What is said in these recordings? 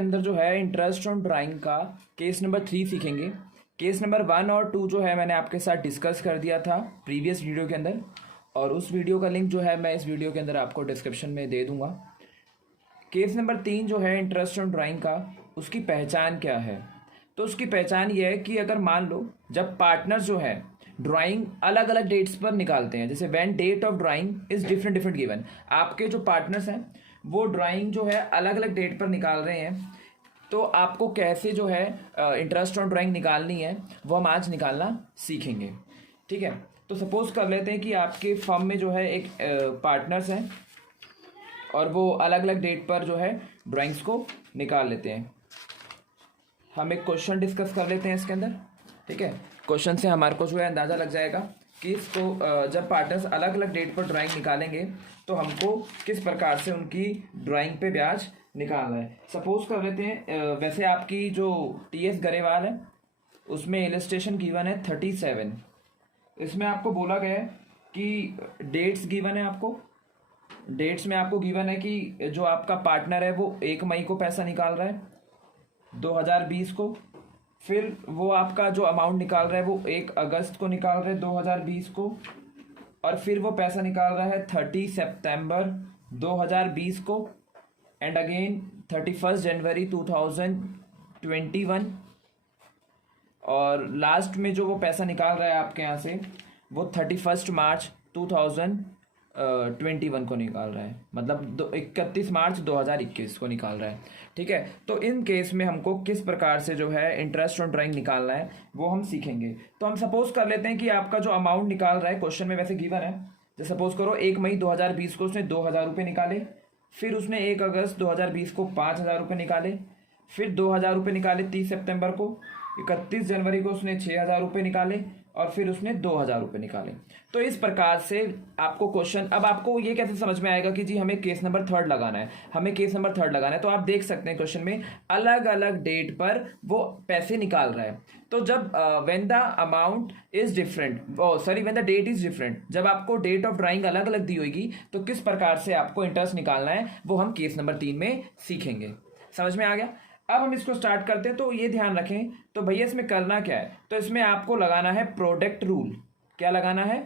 अंदर जो है इंटरेस्ट ऑन ड्राइंग का केस नंबर 3 सीखेंगे। केस नंबर 1 और 2 जो है मैंने आपके साथ डिस्कस कर दिया था प्रीवियस वीडियो के अंदर, और उस वीडियो का लिंक जो है मैं इस वीडियो के अंदर आपको डिस्क्रिप्शन में दे दूंगा। केस नंबर 3 जो है इंटरेस्ट ऑन ड्राइंग का, उसकी पहचान क्या है? तो उसकी पहचान ये है कि अगर मान लो जब पार्टनर जो है ड्राइंग अलग अलग डेट्स पर निकालते हैं, जैसे when date of drawing is different different given, आपके जो पार्टनर्स हैं वो ड्राइंग जो है अलग अलग डेट पर निकाल रहे हैं, तो आपको कैसे जो है इंटरेस्ट ऑन ड्राइंग निकालनी है वो हम आज निकालना सीखेंगे। ठीक है, तो सपोज कर लेते हैं कि आपके फर्म में जो है एक पार्टनर्स हैं और वो अलग अलग डेट पर जो है ड्राइंग्स को निकाल लेते हैं। हम एक क्वेश्चन डिस्कस कर लेते हैं इसके अंदर। ठीक है, क्वेश्चन से हमारे को जो है अंदाज़ा लग जाएगा कि इसको जब पार्टनर्स अलग अलग डेट पर ड्राइंग निकालेंगे तो हमको किस प्रकार से उनकी ड्राइंग पे ब्याज निकालना है। सपोज कर लेते हैं वैसे आपकी जो टीएस गरेवाल है उसमें इलस्ट्रेशन गिवन है 37। इसमें आपको बोला गया है कि डेट्स गिवन है, आपको डेट्स में आपको गिवन है कि जो आपका पार्टनर है वो 1 मई को पैसा निकाल रहा है 2020 को, फिर वो आपका जो अमाउंट निकाल रहा है वो 1 अगस्त को निकाल रहे हैं 2020 को, और फिर वो पैसा निकाल रहा है 30 सितंबर 2020 को, एंड अगेन 31 जनवरी 2021, और लास्ट में जो वो पैसा निकाल रहा है आपके यहाँ से वो 31 मार्च 2021 को निकाल रहा है, मतलब 31 मार्च 2021 को निकाल रहा है। ठीक है, तो इन केस में हमको किस प्रकार से जो है इंटरेस्ट ऑन ड्राइंग निकालना है वो हम सीखेंगे। तो हम सपोज कर लेते हैं कि आपका जो अमाउंट निकाल रहा है क्वेश्चन में वैसे गिवन है, जैसे सपोज करो 1 मई 2020 को उसने 2000 रुपये निकाले, फिर उसने 1 अगस्त 2020 को 5000 रुपये निकाले, फिर 2000 रुपये निकाले 30 सितंबर को, 31 जनवरी को उसने 6000 रुपये निकाले, और फिर उसने 2000 रुपये निकाले। तो इस प्रकार से आपको क्वेश्चन, अब आपको ये कैसे समझ में आएगा कि जी हमें केस नंबर 3 लगाना है, हमें केस नंबर 3 लगाना है। तो आप देख सकते हैं क्वेश्चन में अलग अलग डेट पर वो पैसे निकाल रहा है। तो जब when the amount is different, when the date is different, जब आपको डेट ऑफ ड्राइंग अलग अलग दी होगी तो किस प्रकार से आपको इंटरेस्ट निकालना है वो हम केस नंबर 3 में सीखेंगे। समझ में आ गया? अब हम इसको स्टार्ट करते हैं। तो ये ध्यान रखें, तो भैया इसमें करना क्या है, तो इसमें आपको लगाना है प्रोडक्ट रूल। क्या लगाना है?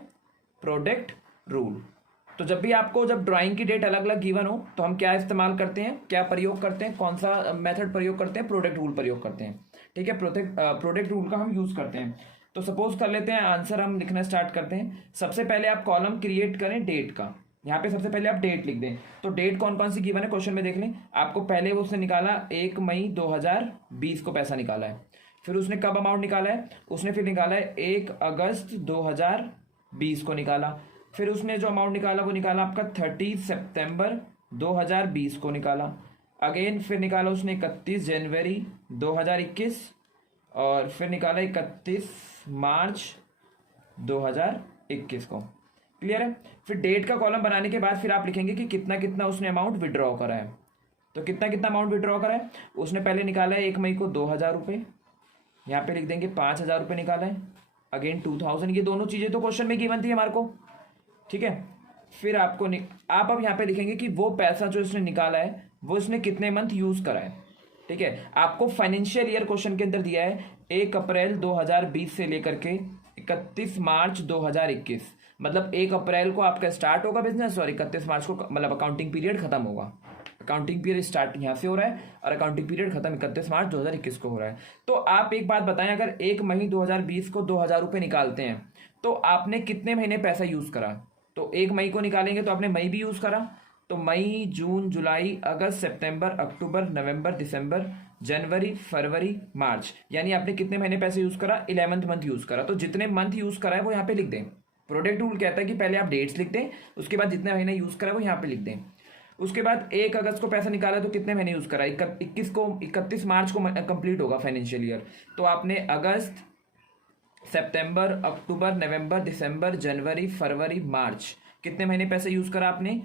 Product rule. तो जब भी आपको जब ड्राइंग की डेट अलग अलग गिवन हो तो हम क्या इस्तेमाल करते हैं, क्या प्रयोग करते हैं, कौन सा मेथड प्रयोग करते हैं? प्रोडक्ट रूल प्रयोग करते हैं। ठीक है, प्रोडक्ट रूल का हम यूज करते हैं। तो सपोज कर लेते हैं आंसर हम लिखना स्टार्ट करते हैं। सबसे पहले आप कॉलम क्रिएट करें डेट का, यहाँ पे सबसे पहले आप डेट लिख दें। तो डेट कौन कौन सी गिवन है क्वेश्चन में देख लें। आपको पहले वो उसने निकाला 1 मई 2020 को पैसा निकाला है, फिर उसने कब अमाउंट निकाला है, उसने फिर निकाला है 1 अगस्त 2020 को निकाला, फिर उसने जो अमाउंट निकाला वो निकाला आपका 30 सितंबर 2020 को निकाला, अगेन फिर निकाला उसने 31 जनवरी 2021, और फिर निकाला 31 मार्च 2021 को। क्लियर है? फिर डेट का कॉलम बनाने के बाद फिर आप लिखेंगे कि कितना कितना उसने अमाउंट विड्रॉ करा है। तो कितना कितना अमाउंट विड्रॉ करा है, उसने पहले निकाला है 1 मई को 2000 रुपये, यहाँ पे लिख देंगे 5000 रुपये निकाला है, अगेन 2000, ये दोनों चीज़ें तो क्वेश्चन में गिवन थी हमारे को। ठीक है, फिर आपको आप अब यहाँ पे लिखेंगे कि वो पैसा जो इसने निकाला है वो इसने कितने मंथ यूज़ करा है। ठीक है, आपको फाइनेंशियल ईयर क्वेश्चन के अंदर दिया है 1 अप्रैल 2020 से लेकर के 31 मार्च 2021, मतलब 1 अप्रैल को आपका स्टार्ट होगा बिजनेस और 31 मार्च को मतलब अकाउंटिंग पीरियड खत्म होगा। अकाउंटिंग पीरियड स्टार्ट यहाँ से हो रहा है और अकाउंटिंग पीरियड खत्म 31 मार्च 2021 को हो रहा है। तो आप एक बात बताएं, अगर 1 मई 2020 को 2000 रुपये निकालते हैं तो आपने कितने महीने पैसा यूज़ करा? तो 1 मई को निकालेंगे तो आपने मई भी यूज़ करा, तो मई, जून, जुलाई, अगस्त, सितंबर, अक्टूबर, नवंबर, दिसंबर, जनवरी, फरवरी, मार्च, यानी आपने कितने महीने पैसे यूज़ करा? 11th मंथ यूज़ करा। तो जितने मंथ यूज़ करा है वो यहाँ पे लिख दें। प्रोडक्ट रूल कहता है कि पहले आप डेट्स लिख दें, उसके बाद जितने महीने यूज़ करा वो यहाँ पे लिख दें। उसके बाद 1 अगस्त को पैसा निकाला तो कितने महीने यूज़ करा? 31 मार्च को कंप्लीट होगा फाइनेंशियल ईयर, तो आपने अगस्त, सितंबर, अक्टूबर, नवंबर, दिसंबर, जनवरी, फरवरी, मार्च, कितने महीने पैसे यूज़ करा आपने?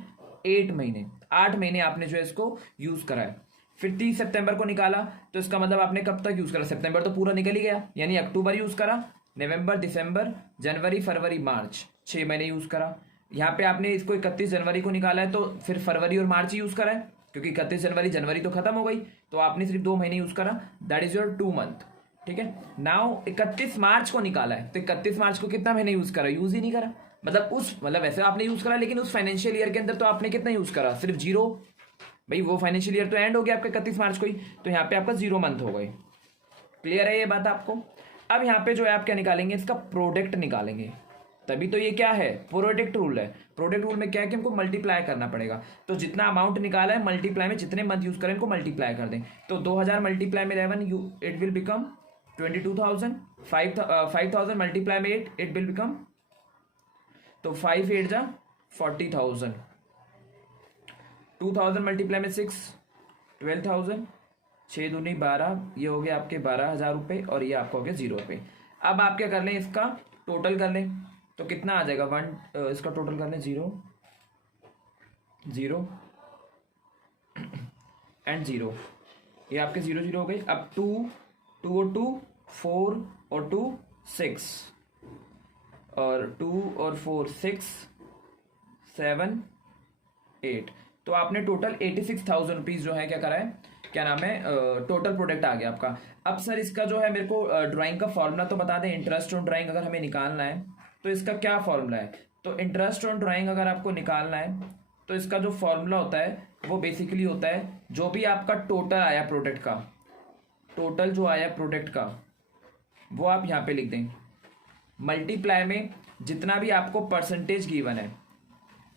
8 महीने। 8 महीने आपने जो है इसको यूज़ करा है। फिर 30 सितंबर को निकाला तो इसका मतलब आपने कब तक यूज़ करा? सितंबर तो पूरा निकल ही गया, यानी अक्टूबर यूज़ करा, नवंबर, दिसंबर, जनवरी, फरवरी, मार्च, 6 महीने यूज़ करा। यहाँ पे आपने इसको 31 जनवरी को निकाला है तो फिर फरवरी और मार्च ही यूज़ करा है। क्योंकि 31 जनवरी, जनवरी तो खत्म हो गई, तो आपने सिर्फ 2 महीने यूज करा, दैट इज योर 2 मंथ। ठीक है, नाउ 31 मार्च को निकाला है, तो 31 मार्च को कितना महीने यूज करा, यूज ही नहीं करा, मतलब वैसे आपने यूज करा, लेकिन उस फाइनेंशियल ईयर के अंदर तो आपने कितना यूज करा, सिर्फ 0। भाई वो फाइनेंशियल ईयर तो एंड हो गया आपका 31 मार्च को ही, तो यहाँ पे आपका 0 मंथ हो गए। क्लियर है ये बात आपको? अब यहाँ पे जो है आप क्या निकालेंगे, इसका प्रोडक्ट निकालेंगे, तभी तो ये क्या है, प्रोडक्ट रूल है। प्रोडक्ट रूल में क्या है कि हमको मल्टीप्लाई करना पड़ेगा, तो जितना अमाउंट निकाला है मल्टीप्लाई में जितने मंथ यूज करें इनको मल्टीप्लाई कर दें, तो 2000 मल्टीप्लाई में 11 इट विल बिकम 22,000, 5,000 मल्टीप्लाई में 8 इट विल बिकम, तो 5 8 जा 40,000, 2000 मल्टीप्लाई में 6 12,000, 6 दूनी 12, ये हो गया आपके 12,000 रुपये, और ये आपका हो गया 0 रुपये। अब आप क्या कर लें, इसका टोटल कर लें, तो कितना आ जाएगा, इसका टोटल कर लें, 0 0 एंड 0, ये आपके 0 0 हो गए। अब 2 2 और 2 4 और 2 6, और 2 और 4 6 7 8, तो आपने टोटल 86,000 रुपीज जो है क्या करा है, क्या नाम है, टोटल प्रोडक्ट आ गया आपका। अब सर इसका जो है मेरे को ड्राइंग का फॉर्मूला तो बता दें, इंटरेस्ट ऑन ड्राइंग अगर हमें निकालना है तो इसका क्या फॉर्मूला है। तो इंटरेस्ट ऑन ड्राइंग अगर आपको निकालना है तो इसका जो फॉर्मूला होता है वो बेसिकली होता है, जो भी आपका टोटल आया प्रोडक्ट का, टोटल जो आया प्रोडक्ट का वो आप यहाँ पे लिख दें, मल्टीप्लाई में जितना भी आपको परसेंटेज गिवन है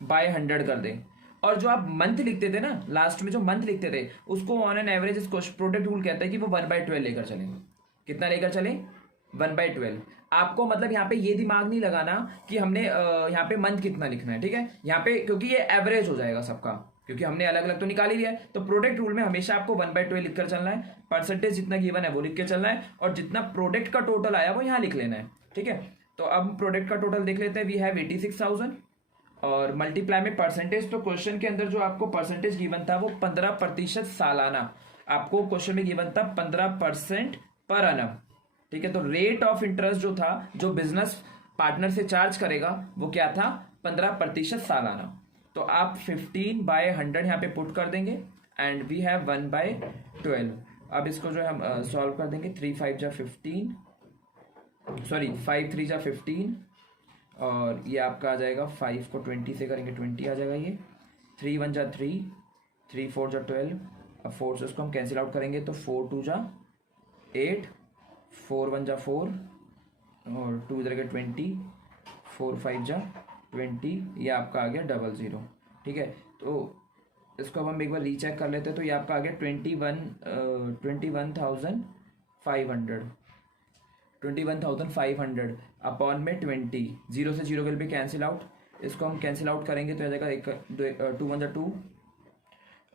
बाय 100 कर दें, और जो आप मंथ लिखते थे ना, लास्ट में जो मंथ लिखते थे उसको ऑन एन एवरेज इसको प्रोडक्ट रूल कहता है कि वो 1/12 लेकर चलें। कितना लेकर चलें, 1/12। आपको मतलब यहाँ पे ये दिमाग नहीं लगाना कि हमने यहाँ पे मंथ कितना लिखना है, ठीक है, यहाँ पे क्योंकि ये एवरेज हो जाएगा सबका, क्योंकि हमने अलग अलग तो निकाल ही लिया है। तो प्रोडक्ट रूल में हमेशा आपको 1/12 लिखकर चलना है, परसेंटेज जितना गिवन है वो लिख के चलना है, और जितना प्रोडक्ट का टोटल आया वो यहाँ लिख लेना है। ठीक है, तो अब प्रोडक्ट का टोटल देख लेते हैं, वी हैव 86,000 और मल्टीप्लाई में परसेंटेज, तो क्वेश्चन के अंदर जो आपको परसेंटेज गिवन था वो 15% सालाना, आपको क्वेश्चन में गिवन था 15% पर annum। ठीक है, तो रेट ऑफ इंटरेस्ट जो था, जो बिजनेस पार्टनर से चार्ज करेगा वो क्या था, 15% सालाना। तो आप 15/100 यहाँ पे पुट कर देंगे, एंड वी हैव 1/12। अब इसको जो है हम सॉल्व कर देंगे, 3 5 जा 15, सॉरी 5 3 जा 15, और ये आपका आ जाएगा, 5 को 20 से करेंगे 20 आ जाएगा, ये 3 1 जा 3, 3 4 जा 12, अब 4 से उसको हम कैंसिल आउट करेंगे, तो 4 2 जा 8, 4 1 जा 4, और 2 इधर के 20, 4 5 जा 20, ये आपका आ गया 00। ठीक है, तो इसको अब हम एक बार रीचेक कर लेते हैं, तो ये आपका आ गया 21,500 अपॉन में 20, 0 से 0 विल बी कैंसिल आउट, इसको हम कैंसिल आउट करेंगे तो आ जाएगा 2 1 जा 2,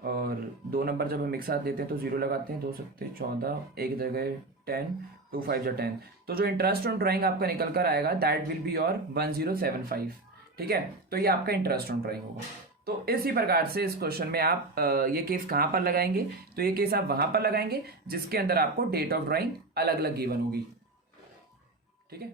और 2 नंबर जब हम एक साथ लेते हैं तो 0 लगाते हैं, 2 7 14, एक जगह 10, 2 5 जा 10, तो जो इंटरेस्ट ऑन ड्राइंग आपका निकल कर आएगा दैट विल बी योर 1075। ठीक है, तो ये आपका इंटरेस्ट ऑन ड्राइंग होगा। तो इसी प्रकार से इस क्वेश्चन में आप ये केस कहाँ पर लगाएंगे, तो ये केस आप वहां पर लगाएंगे जिसके अंदर आपको डेट ऑफ ड्राइंग अलग अलग गिवन होगी। ठीक है।